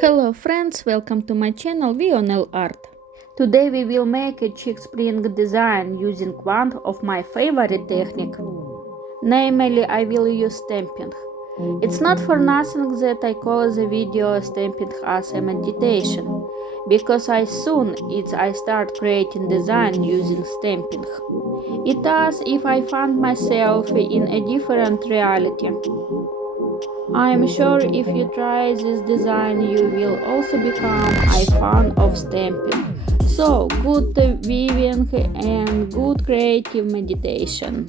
Hello friends, welcome to my channel NAILART. Today we will make a chic spring design using one of my favorite technique. Namely, I will use stamping. It's not for nothing that I call the video stamping as a meditation, because I start creating design using stamping. It as if I found myself in a different reality. I am sure if you try this design you will also become a fan of stamping. So, good weaving and good creative meditation.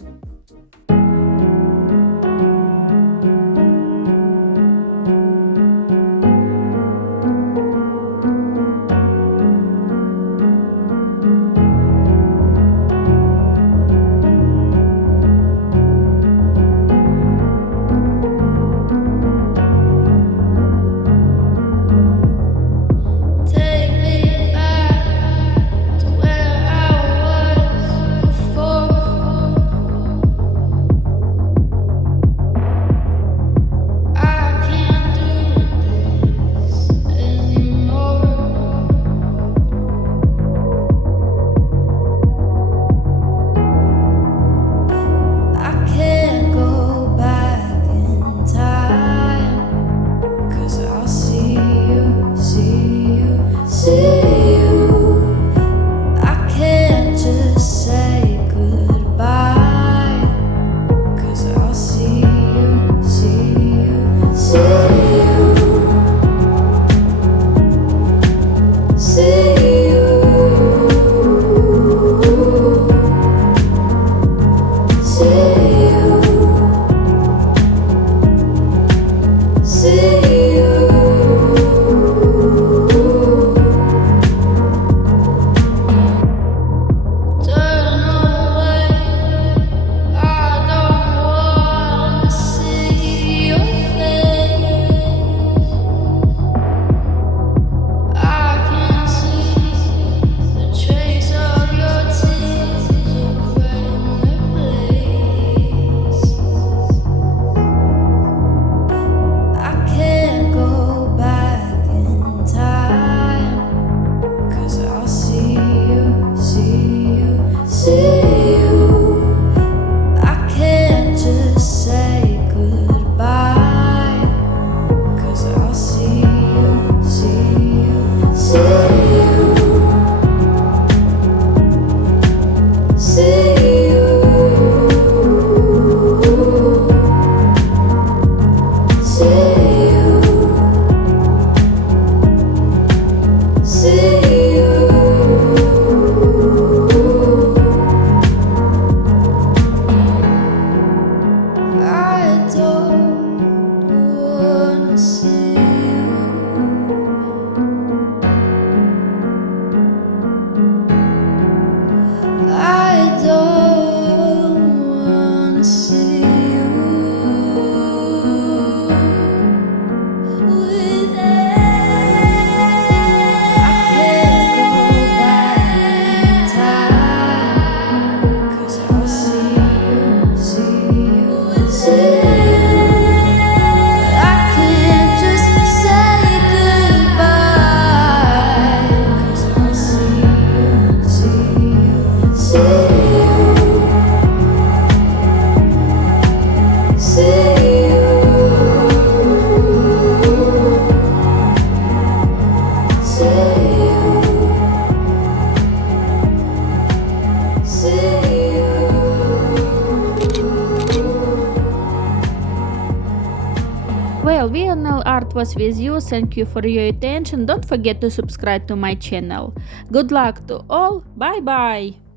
Well, NAILART was with you. Thank you for your attention. Don't forget to subscribe to my channel. Good luck to all. Bye bye.